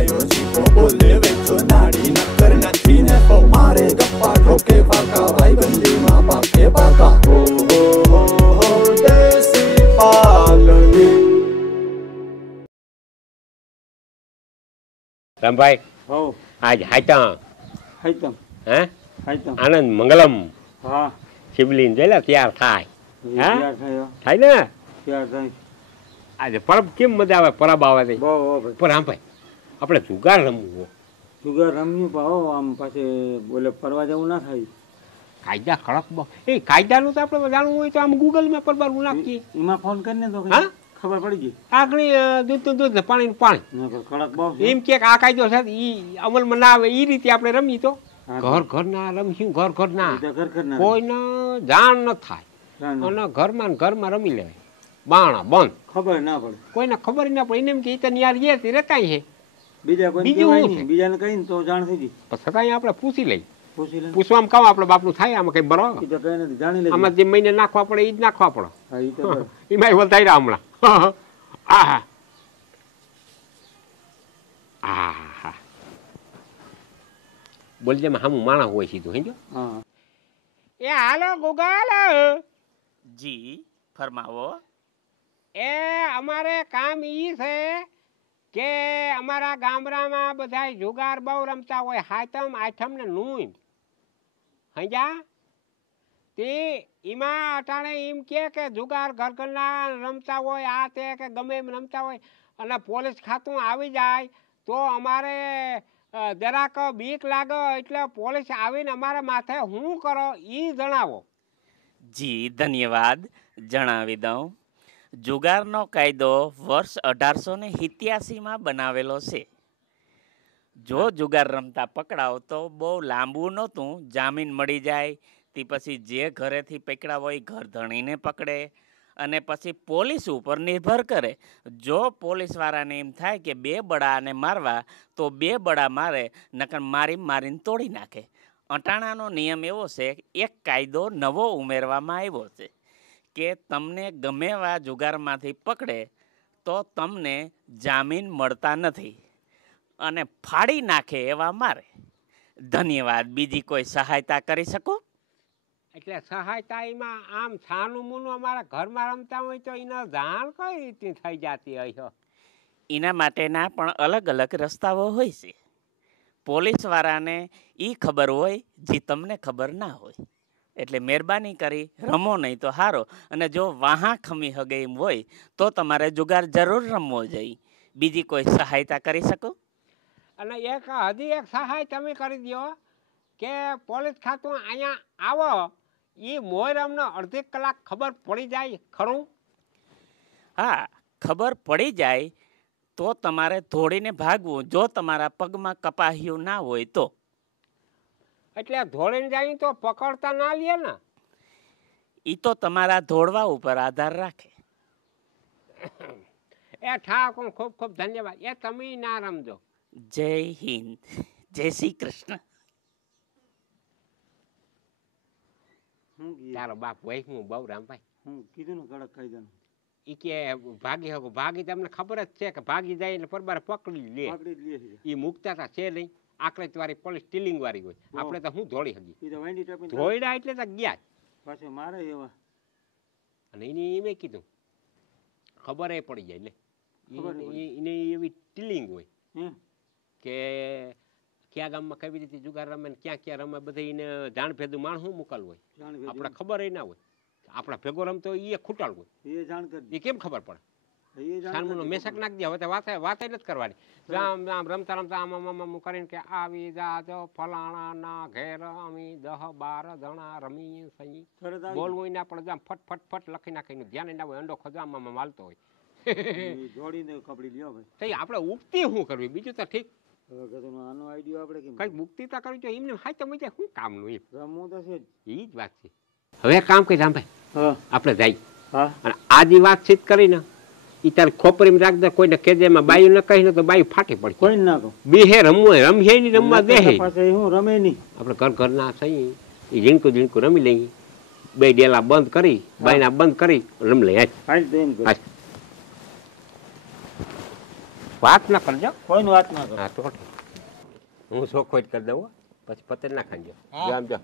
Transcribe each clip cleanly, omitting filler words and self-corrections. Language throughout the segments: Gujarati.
ગાયો જીકો બોલે વેચો નાડી નકર નથી ને તો મારે ગપ્પા ઠોકે પાકા ભાઈબંધીમાં પાકે પાકા હો હો હો દેશી પાલડી રામભાઈ હો આજ હાઈતા હાઈતમ હે હાઈતમ આનંદ મંગલમ હા શિવલિંગ જોઈ લે તૈયાર થાય હા તૈયાર થયો થાય ને તૈયાર થઈ આજે પરબ કેમ મજા આવે પરબ આવે છે બહુ ભાઈ પણ રામભાઈ આપણે જુગાર રમવું જુગાર રમ્યું પાહો આમ પાસે બોલે ફરવા જવું ના થાય કાયદા કડક બહુ એ કાયદાનું તો આપણે જાણવું હોય તો આમ ગૂગલમાં પરબારું નાખીએ એમાં ફોન કરીને તો હા ખબર પડી ગઈ આગળ દૂધનું દૂધ ને પાણીનું પાણી કડક બહુ એમ કે આ કાયદો છે એ અમલમાં ના આવે એ રીતે આપણે રમીએ તો ઘર ઘર ના રમીશું ઘર ઘર ના કોઈને જાણ ન થાય અને ઘરમાં ઘરમાં રમી લેવાય બાણા બંધ ખબર ના પડે કોઈને ખબર ના પડે એને એમ કે યાર એ રેતાય છે બીજા કોઈ બીજું બીજાને કહીને તો જાણ થઈ ગઈ છતાં આપણે પૂછી લઈ પૂછી લે પૂછવામાં કહો આપણે બાપનું થાય આમાં કઈ બરાબર કઈ નથી જાણી લે આમાં જે મહિને નાખવા પડે એ જ નાખવા પડે હા ઈ તો એમાં વધારે રહ્યા હમણાં આહા આહા બોલજે હામું માણસ હોય સીધું હે જો હા એ હાલો ગોગાલ જી ફરમાવો એ અમારે કામ ઈ છે કે અમારા ગામડામાં બધા જુગાર બહુ રમતા હોય હાથમ આઠમ ને નું હંજા તે એમાં અટાણે એમ કે જુગાર ઘર ઘરના રમતા હોય આ તે કે ગમે એમ રમતા હોય અને પોલીસ ખાતું આવી જાય તો અમારે જરાક બીક લાગે એટલે પોલીસ આવીને અમારા માથે શું કરો એ જણાવો જી ધન્યવાદ જણાવી દઉં જુગારનો કાયદો વર્ષ 1887માં બનાવેલો છે જો જુગાર રમતા પકડાવ તો બહુ લાંબુ નહોતું જામીન મળી જાય તે પછી જે ઘરેથી પકડાવ હોય ઘર ધણીને પકડે અને પછી પોલીસ ઉપર નિર્ભર કરે જો પોલીસવાળાને એમ થાય કે 2 બળાને મારવા તો 2 બળા મારે નકર મારીને તોડી નાખે અટાણાનો નિયમ એવો છે એક કાયદો નવો ઉમેરવામાં આવ્યો છે કે તમને ગમે એવા જુગારમાંથી પકડે તો તમને જામીન મળતા નથી અને ફાડી નાખે એવા મારે ધન્યવાદ બીજી કોઈ સહાયતા કરી શકો એટલે સહાયતા એમાં આમ છાનું મૂનું અમારા ઘરમાં રમતા હોય તો એના જાણ કઈ રીતે થઈ જતી હોય એના માટેના પણ અલગ અલગ રસ્તાઓ હોય છે પોલીસવાળાને એ ખબર હોય જે તમને ખબર ના હોય એટલે મહેરબાની કરી રમો નહીં તો હારો અને જો વાહા ખમી હગે એમ હોય તો તમારે જુગાર જરૂર રમવો જોઈએ બીજી કોઈ સહાયતા કરી શકો અને હજી એક સહાય તમે કરી દો કે પોલીસ ખાતું અહીંયા આવો એ મોર અમને અડધી કલાક ખબર પડી જાય ખરું હા ખબર પડી જાય તો તમારે દોડીને ભાગવું જો તમારા પગમાં કપાહ્યું ના હોય તો એટલે ધોળીને જાય તો પકડતા ના લે ને એ તો તમારા દોડવા ઉપર આધાર રાખે એ ઠાકોર ખૂબ ખૂબ ધન્યવાદ એ તમે ના રમજો જય હિન્દ જય શ્રી કૃષ્ણ તારો બાપ વહી હું બહુ રામભાઈ હું કીધું ને કડક કાયદાનું ઈ કે ભાગી શકો ભાગી તમને ખબર જ છે કે ભાગી જાય એટલે પરબાર પકડી લે એ મુકતા હતા છે નહીં આકડે વાળી પોલીસ સ્ટીલિંગ વાળી હોય આપણે તો હું ધોળી હગી ધોળ્યા એટલે તો ગયા પાછો મારે એવા અને એને એમ કીધું ખબર એ પડી જાય એટલે એને એવી સ્ટીલિંગ હોય કે કયા ગામમાં કેવી રીતે જુગાર રમે ને ક્યાં ક્યાં રમે બધા એને જાણ ભેદું માણ શું મુકાલ હોય આપણે ખબર ના હોય આપણા ભેગો રમતો એ ખૂટાળ હોય એ જાણ કરી એ કેમ ખબર પડે સાનમુનો મેસક નાખ દે હવે વાત નથી કરવાની આમ આમ રમતા રમતા આમ આમ કરીને કે આવી જાજો ફલાણા ના ઘેર અમી 10-12 જણા રમી સહી બોલવું ના પડે આમ ફટ ફટ ફટ લખી નાખીને ધ્યાન ના હોય અંડો ખજામાં માલતો હોય જોડીને કપડી લ્યો ભાઈ તઈ આપણે ઉગતી શું કરવી બીજું તો ઠીક આનો આઈડિયો આપણે કેમ કઈ મુક્તિ તો કરવી જોઈએ એમને હાય તો મજા શું કામનું એમ રમવું તો છે એ જ વાત છે હવે કામ કરી રામભાઈ આપણે જાય હા અને આ જે વાતચીત કરીને એ તારે ખોપરીમાં રાખ દે કોઈને કેજેમાં બાયું ન કહીને તો બાયું ફાટી પડે કોઈ નાખો બેહે રમવું રમીએ નહીં રમવા દે હું રમે નહીં આપણે ઘર ઘરના થઈ એ ઝીણકું ઝીણકું રમી લઈએ 2 ડેલા બંધ કરી બાયના બંધ કરી રમી લઈએ વાત ના કરજો. કોઈની વાત ના કરો. હા તો હું ચોખ્ખો જ કરી દઉં હો. પછી પતંગ ના ખાંજો. જો આમ જો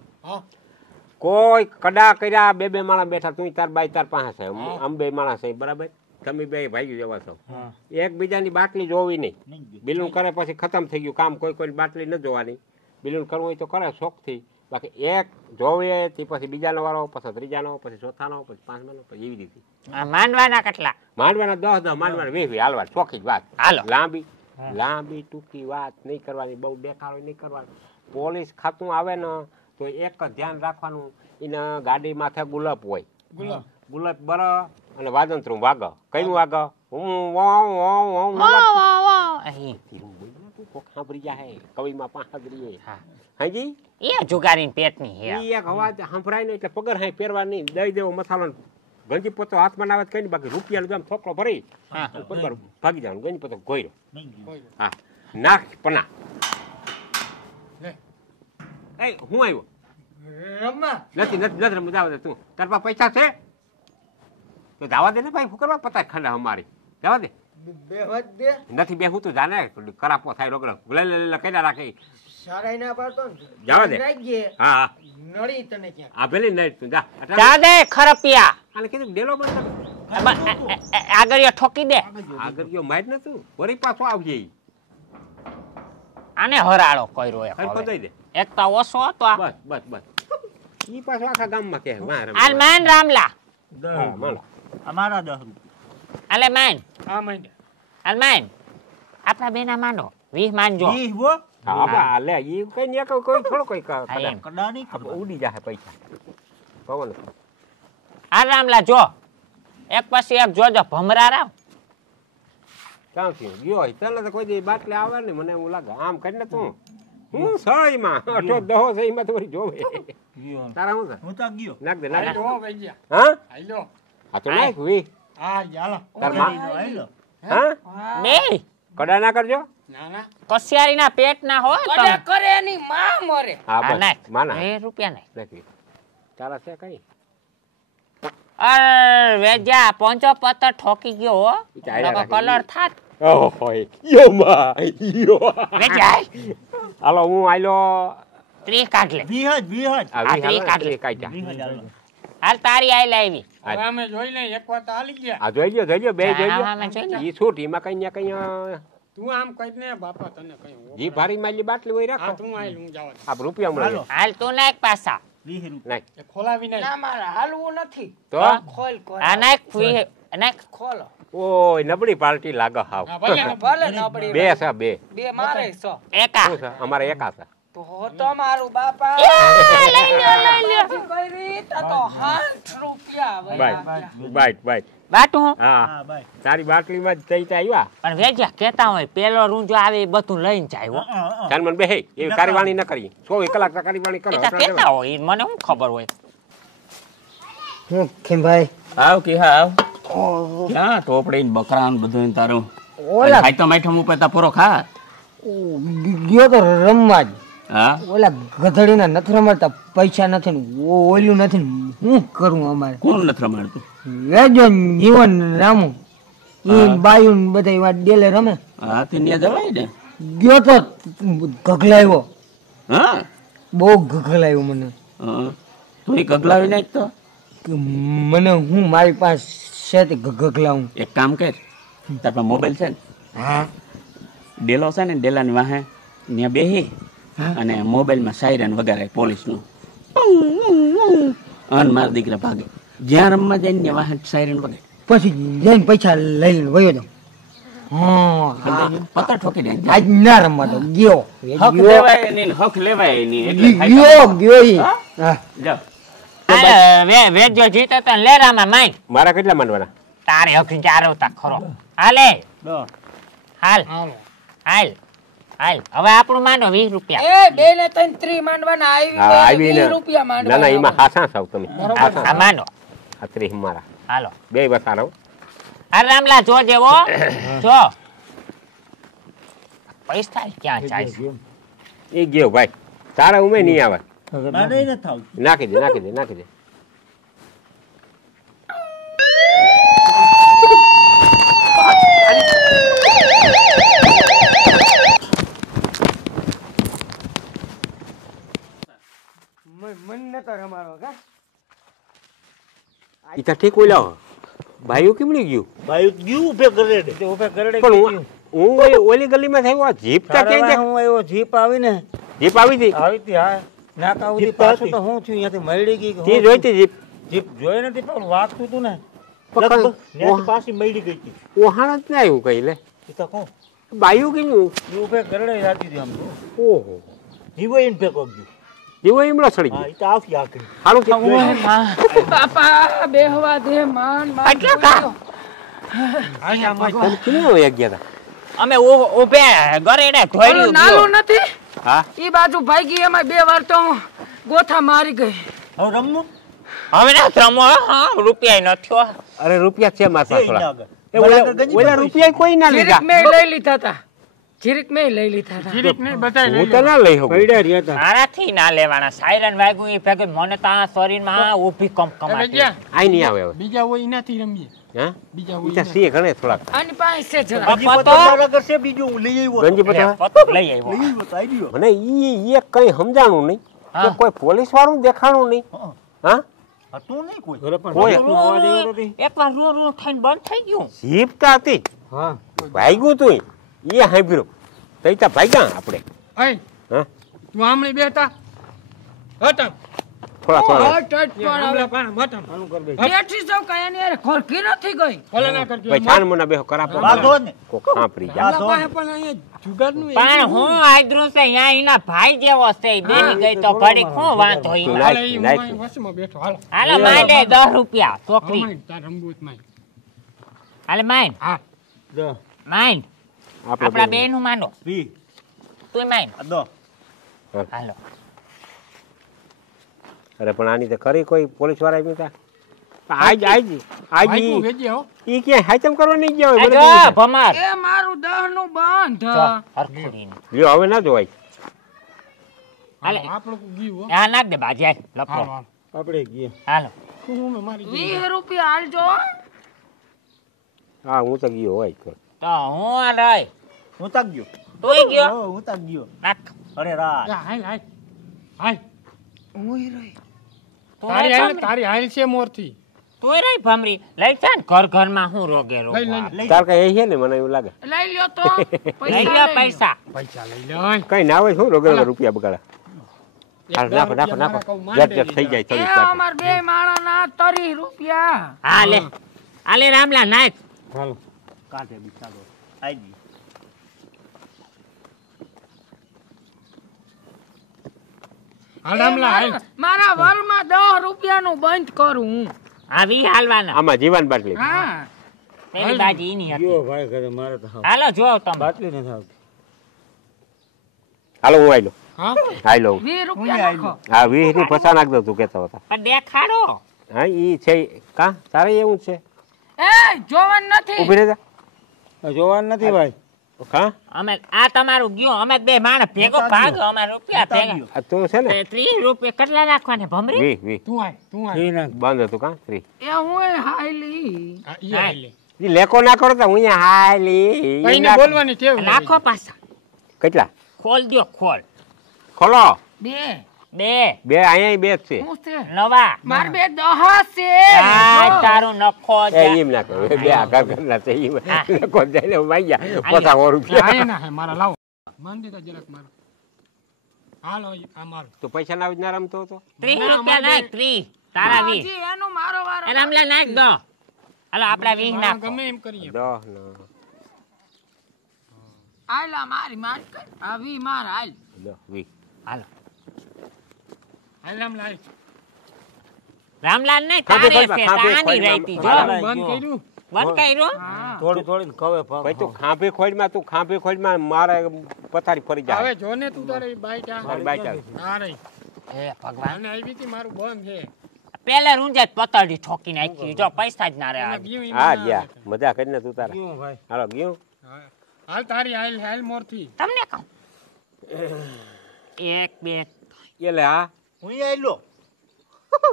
કોઈ કડા કર્યા બે માણસ બેઠા તું તાર બાઈ તાર પાસે છે આમ બે માણસ છે બરાબર. તમે બે ભાઈ જેવા છો. એકબીજાની બાટલી જોવી નહીં. બિલું કરે પછી ખતમ થઈ ગયું કામ. કોઈ બાટલી ન જોવાની. બિલું કરવું હોય તો કરે શોખથી. બાકી એક જોવે તે પછી બીજાનો વારો, પછી ત્રીજાનો, પછી ચોથાનો, પછી પાંચમાનો, પછી એવી રીતે. માંડવાના કેટલા? માંડવાના 10 માંડવાના 20 હાલવા ચોખ્ખી જ વાત. હાલો. લાંબી ટૂંકી વાત નહીં કરવાની, બહુ દેખાડો નહીં કરવાનું. પોલીસ ખાતું આવે ને તો એક જ ધ્યાન રાખવાનું, એના ગાડી માથે ગુલાબ હોય. ગુલાબ બર અને વાદંતરું વાગ. કયું વાગ? સાંભળી જાય કવિમાં પાંહદરી. હાજી એ જુગારીન પેટની હે. ઈ એક અવાજ સાંભળાય ને એટલે પગર હાઈ પહેરવા નહીં, દઈ દેવો મસાલો ગંજી પોતો હાથમાં આવે કઈ નહીં. બાકી રૂપિયા આમ થોકલો ભરી પગર ભાગી જવાનું. ગંજી પોતો ગોયરો. હા નાખ પના. એ હું આવ્યો નથી રમવા જવા દે. તું તાર પાસે પૈસા છે તો જવા દે ને ભાઈ. શું કરવા પતા ખંડા અમારી જવા દે. નથી બે હું તો જાને કરાપો થાય રોકડો લે કઈ રાખે જવા દે. હા હા ભલે નડી તું જા. જા દે ખરપિયા. આને કીધું ડેલો બંધ આગળ ઠોકી દે. આગળ ગયો માર ને તું વળી પાછો આવજે. આને હરાળો કર્યો એક હરખો હવે. દઈ દે. એક તો ઓછો હતો આ. બસ ઈ પાછો આખા ગામમાં કે હાલ માન રામલા. માનો અમારા 10 રૂપિયા. હાલે માન. હા મહિને. હાલ માન. આપણા બેના માનો 20 માનજો. 20 હો. હા લે ઈ કઈ ને કોઈ થોડો કોઈ એમ. કડા નહીં ખબર. ઉડી જાય પૈસા પવન. હાલ રામલા જો એક પછી એક જોજો ભમરા રાવ. કામ થયું ગયો હોય તને તો કોઈ દી બાટલી આવે ને મને એવું લાગે આમ કરીને તું હું સહી માં 8 10 સહી માં તો જોવે. તારા શું છે? હું તો ગયો. નાખ દે નાખ દે. હા હા તો નાખ વી ચાલો. તાર માં હાલો. હા બે કડા ના કરજો. કસિયારી ના પેટ ના હોય તો કરે એની માં મરે. હા આ બસ નાખ. માના 2 રૂપિયા નાખ. નાખી તારા છે કઈ અર વેજા પોંચો પત્તર ઠોકી ગયો હો. ઈ ચાલ્યા નકો રાખે. કલર થાત. ઓહો યો માં યો વેજા હાલો હું આયલો 30 કાઢ લે. 20 આવી આ હાલ કાઢ લે. કાઢ્યા 20 હાલ તારી આઈ લાવી. અમે જોઈ લે એક વાર તો હાલી ગયા. આ જોઈ લ્યો બે જોઈ હા, લ્યો મેં જોઈ લ્યો. ઈ છૂટ એમાં કઈ ને કઈ તું આમ કઈ ને બાપા તને કઈ જી ભારી માલી બાટલી હોય હા રાખો તું આય હું જવા આપ રૂપિયા મળે હાલ તું નાખ પાછા. 20 રૂપિયા. નાખ દે ખોલાવી નહીં. ના મારે હાલવું નથી. તો ખોલ ખોલ. આ નાખ નાખ. ખોલો. ઓય નબળી પાર્ટી લાગે હાવ હા ભલે ભલે નબળી. બે છે બે બે મારે સો. એકા શું છે અમારે એકા છે તો તો મારું બાપા લઈ લ્યો. કરી તો 8 રૂપિયા બાઈટ બાટું હા બાય. તારી બાટલીમાં જ તૈતા આવ્યા પણ વેજા કેતા હોય પેલો રૂંજો આવે એ બધું લઈને જાય હો. જાનમન બે એ કારીવાણી ન કરી 24 કલાક તો કારીવાણી કરો એ તો કેતા હોય ઈ મને શું ખબર હોય. ભાઈ આવ કે આવ ક્યાં ટોપડી ને બકરા ને બધું તારું ઓલા ખાઈ તો માઠમ ઉપર તા પૂરો ખા. ગયો તો રમવા જ. હા ઓલા ગધડીના નથી રમાડતા, પૈસા નથી ને ઓલ્યું નથી ને શું કરું અમારે? કોણ નથી રમાડતું? વેજો જીવન રામુ ઈ બાયું ને બધા વાત ડેલે રમે. હા તે ન્યા જવાય ને. ગયો તો ગગલાવ્યો, હા બહુ ગગલાવ્યો મને. હા તું ગગલાવી નાખ તો. કે મને હું મારી પાસે છે તે ગગલાવું. એક કામ કર, તાર પાસે મોબાઈલ છે ને? હા ડેલો છે ને, ડેલાની વાહે ત્યાં બેહી અને મોબાઈલમાં સાયરન વગાડે પોલીસનું, અન મારા દીકરા ભાગે. જ્યાં રમવા જાય ને વાહે સાયરન વગાડે, પછી જઈને પૈસા લઈ લઈને વયો જાઉં. હા પતા ઠોકી દે. આજ ના રમવા તો ગયો હક લેવાય નહીં, હક લેવાય નહીં એટલે ગયો ગયો ઈ. હા જાઓ. વેજો જીતે તો લેરામાં માઈ મારા કેટલા માંડવાના? તારે હકી ચારવતા ખરો. હાલે હાલ હાલ હાલ હવે આપણું માંડો 20 રૂપિયા. એ બે ને 3 માંડવાના આવી 20 રૂપિયા માંડવાના. ના ના એમાં હાસા સાવ તમે આ માંડો આ 30 મારા હાલો. બે બસારો. હાલ રામલા જો જેવો જો પૈસા ક્યાં જાય છે? એ ગયો ભાઈ, તારા ઉમે નહીં આવે. મારે ન થાવ. નાખી દે નાખી દે નાખી દે. ઈ તો ઠીક ઓલા ભાઈઓ કેમની ગયું ભાઈ ગયું ઉભે ગરેડે પણ હું ઓલી ગલીમાં થયો જીપ તા કે હું આવ્યો જીપ આવીને જીપ આવી હતી હા નાકા ઉધી પાછું તો હું થયું અહીંયાથી મળી ગઈ તી જોઈતી જીપ જીપ જોઈ નથી પણ વાગતું તું ને પાછી મળી ગઈ હતી ઓહાણ જ ના આવ્યું કઈ લે એ તો કહું બાયું કેમ ઉભે ગરડે જાતી હતી આમ તો ઓહો જીવો એને ભેગો ગયો જીવો એમનો સડી હા ગયો એ તો આવતી આખરી હારું કે બાપા બેહવા દે માન માન તમે કેને હોય ગયા હતા અમે ઉભે ગરેડે ધોઈડ્યું નાલું નથી હા ઈ બાજુ ભાગી એમાં 2 વાર તો ગોથા મારી ગઈ હવે રમવું હવે ના રમો હા રૂપિયા નથી અરે રૂપિયા છે મારા છે થોડા આગળ. એ ઓલા રૂપિયા કોઈ ના લીધા જીરીક મેં લઈ લીધા હતા જીરીક મેં લઈ લીધા હતા હું તો ના લઈ શકું પડ્યા રહ્યા હતા આનાથી ના લેવાના સાયરન વાગ્યું એ ભેગું મને તો આ શરીરમાં ઊભી કમકમાટી આઈ નહીં આવે હવે બીજા હોય એનાથી રમીએ હા બીજા ઈ તો સી ઘણે થોડાક આની પાસે છે જરા બીજી પતંગ કરશે બીજું હું લઈ આવ્યો ગંજી પતા પતો લઈ આવ્યો લઈ આવ્યો તો આવી ગયો મને ઈ એક કઈ સમજાણું નહીં કે કોઈ પોલીસ વાળું દેખાણું નહીં હા હતું નહીં કોઈ ઘરે પણ કોઈ. જીપનો અવાજ આવ્યો નથી એકવાર રો રો થઈને બંધ થઈ ગયું જીપતા હતી હા ભાગ્યું તું એ સાંભળ્યું તઈ તા ભાગ્યા આપણે આય હા તું આમણે બેઠા હટમ થોડા થોડા હટ હટ પણ આમલા હવે પાણ મટમ આનું કર દે બેઠી જાવ કઈ એની અરે ખોરકી નથી ગઈ ભલે ના કરજો ભાઈ છાન મને બેહો કરાપો વાંધો ને કો ખાંપરી જા આમલા પાસે પણ અહીંયા જુગારનું પણ હું આદરું છે અહીંયા એના ભાઈ જેવો છે ઈ બેહી ગઈ તો ઘડીક હું વાંધો ઈ તું હાલે નાખ, ઈ નાખ. હું વસમાં બેઠો હાલો હાલો માંડે 10 રૂપિયા છોકરી અમાય તાર રમવું જ નહીં હાલે માઈન હા જો માઈન આપણા આપણે બેન નું માંડો પી તું માઈન આ દો હાલો અરે પણ આની તો ખરી કોઈ પોલીસ વાળા આવ્યું તા આજ આજ આજ ભાઈ વેજે હો ઈ ક્યાં હાચમ કરવા નહીં ગયા હોય મને આજો કેવું છે? ભમાર એ મારું 10 નું બંધ જો હરખુડીને લ્યો હવે ના જોવાય હાલે આપણું ગયું હો આ નાખ દે બાજી લપો હાલો હાલો આપણે ગયા હાલો શું મેં મારી 20 રૂપિયા હાલજો હા હું તો ગયો હોય તો તો હું આ રહી હું તાક ગયો તુંય ગયો હું તાક ગયો નાખ અરે રાત હાલ હાલ હાલ ઓય રહી તારી હાલ છે મોરથી તુંય રહી ભમરી લઈ જા ને ઘર ઘરમાં હું રોગે રો લઈ લઈ તાર કઈ છે ને મને એવું લાગે લઈ લ્યો તો લઈ લ્યો પૈસા પૈસા લઈ લે કઈ ના હોય શું રોગે રૂપિયા બગાડા હાલ નાખો નાખો નાખો જટ જટ થઈ જાય એ થોડી વાર. અમાર બે માણાના 30 રૂપિયા હાલે હાલે રામલા નાખ હાલો કાંઠે બિચારો આવી ગયો હાલ આમલા હાલ મારા વરમાં 10 રૂપિયાનું બંધ કરું હું આવી હાલવાના આમાં જીવન બાટલી હા તેની બાજી ઈની હતી ગયો ભાઈ ઘરે મારે તો હાલો જો તમે બાટલી નથી આવતી હાલો હું આયલો હા આયલો 20 રૂપિયા નાખો હા 20 ની પસા નાખ દો તું કેતો હતા પણ દેખાડો હા ઈ છે કા તારે એવું છે એ જોવાન નથી ઊભી રહેજા જોવાનું નથી ભાઈ હા અમે આ તમારું ગયો અમે બે માણસ ભેગો ભાગ અમાર રૂપિયા ભેગા આ તું છે ને 30 રૂપિયા કેટલા નાખવાને ભમરી 20 તું આય તું આય ઈ નાખ બંધ હતું કા 3 એ હું હાઈલી હા ઈ હાલ લે ઈ લેકો ના કરો તો હું અહીંયા હાલી કઈને બોલવાની ટેવ નહીં. નાખો પાછા કેટલા ખોલ દ્યો ખોલ ખોલો બે બે અહીંયા બે જ છે શું છે નવા માર બે 10 છે આ જો. તારું નખો એ એમ ના કરો બે આઘા કરના છે ઈ લેકો જઈને વાગ્યા પોતા આ રૂપિયા આય ના હે મારા લાવો માન દીધા જરાક મારો હાલો આ મારો તો પૈસા ના ના રમતો હતો 30 રૂપિયા નાખ 30 તારા 20 હજી એનો મારો વારો એ રામલા નાખ દો હાલો આપડા 20 નાખો ગમે એમ કરીએ 10 ના આયલા મારી માર આવી માર હાલ 20 હાલો હાલ આમલા હાલ રામલાલ ને ખાબે તારે ખોલમાં, છે ખાબે તાની ખોલમાં. રહેતી જો હાલો. બંધ કર્યું બંધ કર્યો થોડી થોડી ખવે ભાઈ તું ખાંભે ખોડમાં તું ખાંભે ખોડમાં મારે પથારી ફરી હવે જાય જો ને તું તારે બાઈટ આ મારી બાઈક આવી. આ રહી હે ભગવાન અને આવી હતી મારું બંધ છે પેલે રૂંજાત પતરડી ઠોકી નાખી જો પૈસા જ ના રહે એમાં આજ. ગયું હા એમાં ગયા મજા કરીને તું તારે ગયું ભાઈ હાલો ગયું હા. હાલ તારી હાલ હાલ મોરથી તમને કહું 1 2 એટલે હા હું આયલો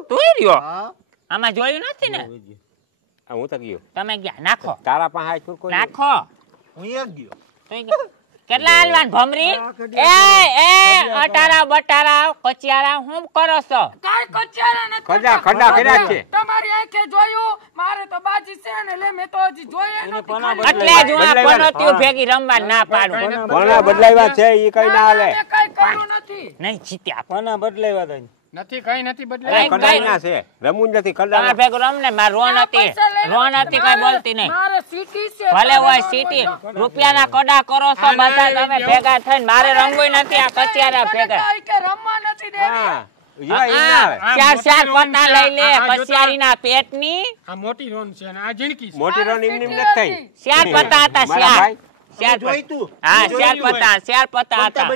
તું રહ્યો હા આમાં જોયું નથી ને હું તો ગયો તમે ગયા નાખો તારા પાસે કોઈ નાખો હું એક ગયો તું ગયા કેટલા હાલવાન ભમરી? એ અટારા બટારા કચિયારા હું કરો છો? કાઈ કચ્યારા નથી ખડા ખડા કર્યા છે તમારી આંખે જોયું મારે તો બાજી છે ને લે મેં તો હજી જોયે નથી એટલે જ હું આ પનોતીઓ ભેગી રમવા ના પાડું. કોના બદલાવ્યા છે ઈ કઈ ના હાલે મેં કાઈ કર્યું નથી નહીં જીત્યા કોના બદલાવ્યા તને? નથી કઈ નથી બદલાય કડાઈ ના છે રમવું જ નથી તમારે કડા ભેગું રમ ને માર રોન હતી કઈ બોલતી નહીં. મારે સીટી છે ભલે હોય સીટી રૂપિયાના કડા કરો છો બધા તમે ભેગા થઈને મારે રમવું નથી આ કચિયારા ભેગા. કાઈ કે રમવા નથી દેવી હા ઈવા ઈ ના આવે ચાર ચાર પત્તા લઈ લે કચિયારીના પેટની. આ મોટી રોન છે અને આ ઝીણકી છે મોટી રોન એમ નથી થઈ ચાર પત્તા હતા મારા ભાઈ ચાર જોઈ તું? હા ચાર પત્તા હતા.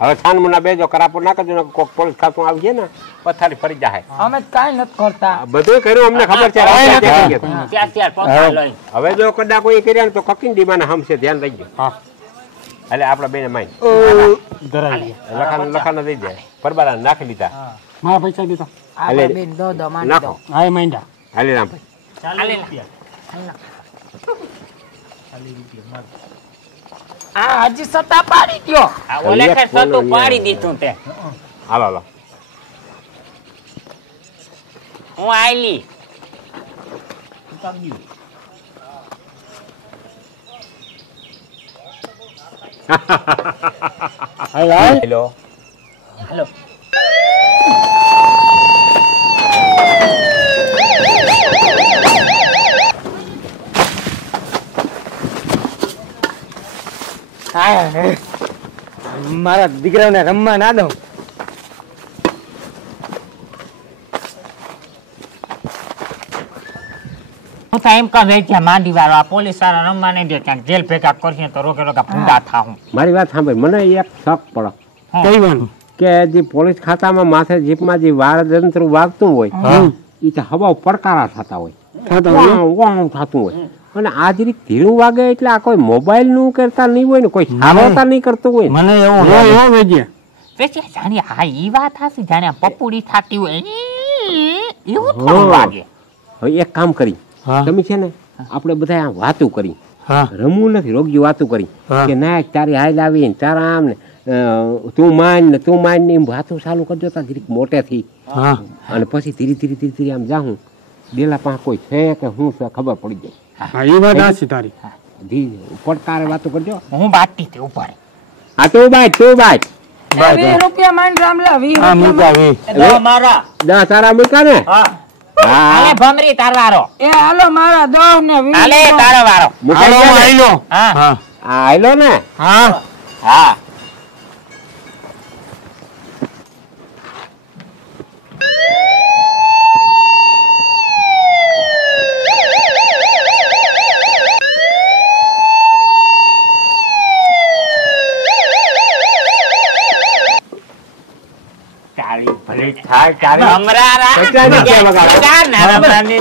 હવે છાનમુના બેજો કરાપો ના કરજો ને કોક પોલીસ ખાતું આવી જાય ને પથારી ફરી જાય અમે કાંઈ નથી કરતા. બધું કર્યું અમને ખબર છે ચાર પત્તા લઈ હવે જો કદા કોઈ કર્યા ને તો કકીન દીવાના હમશે ધ્યાન રાખજો એટલે આપડા બેને માઈ લખાણ દઈ જાય પરબારા નાખી દીધા મારા પૈસા દીધા આપણે બેન દો દો માંડી દો. નાખો હા માંડ્યા હાલી રામભાઈ આ હજી સત્તા પાડી દ્યો. આ ઓલે કે સતું પાડી દીધું તે હાલો હાલો હું આયલી હેલો હેલો મારા દીકરાને રમવા ના દઉં. હું તો એમ કહે છે માંડી વાળો આ પોલીસ વાળા રમવા નહીં દે ક્યાંક જેલ ભેગા કરશે તો રોકે રોકે ભૂંડા થાઉં. મારી વાત સાંભળ મને એક શક પડે કઈ વાનું કે જે પોલીસ ખાતામાં માથે જીપમાં જે વારજંત્ર વાગતું હોય એ તો હવા પડકારા થતા હોય વાહ થતું હોય અને આ જે ધીરું વાગે એટલે આ કોઈ મોબાઈલ નું કરતા નહીં હોય ને કોઈ સાવતા નહીં કરતું હોય મને એવું વેજ્યા વેચે જાણે હા ઈ વાત હાસી જાણે પપુડી થાતી હોય એવું થોડું લાગે. હવે એક કામ કરી તમે છે ને આપણે બધા આ વાતું કરી રમવું નથી રોગી વાતું કરી કે ના તારી હાલ આવી ને તારા આમ ને તું માન ને એમ વાતું ચાલુ કરજો તા જરીક મોટેથી અને પછી ધીરે ધીરે આમ જાઉં ડેલા પાસે કોઈ છે કે હું છે ખબર પડી જાય. હા એ વાત હાચી તારી પડકારે વાતો કરજો. હું બાટતી તે ઉપર આ તું બાય 20 રૂપિયા માંડ રામલા 20 રૂપિયા મારા 10 તારા મૂકા ને હાલે ભમરી તારવારો એ હાલો મારા 10 ને 20 હાલે તારો વારો આયલો હા આયલો ને હા હા ભમરા કેટલા રૂપિયા વગાડો? ના રમવાની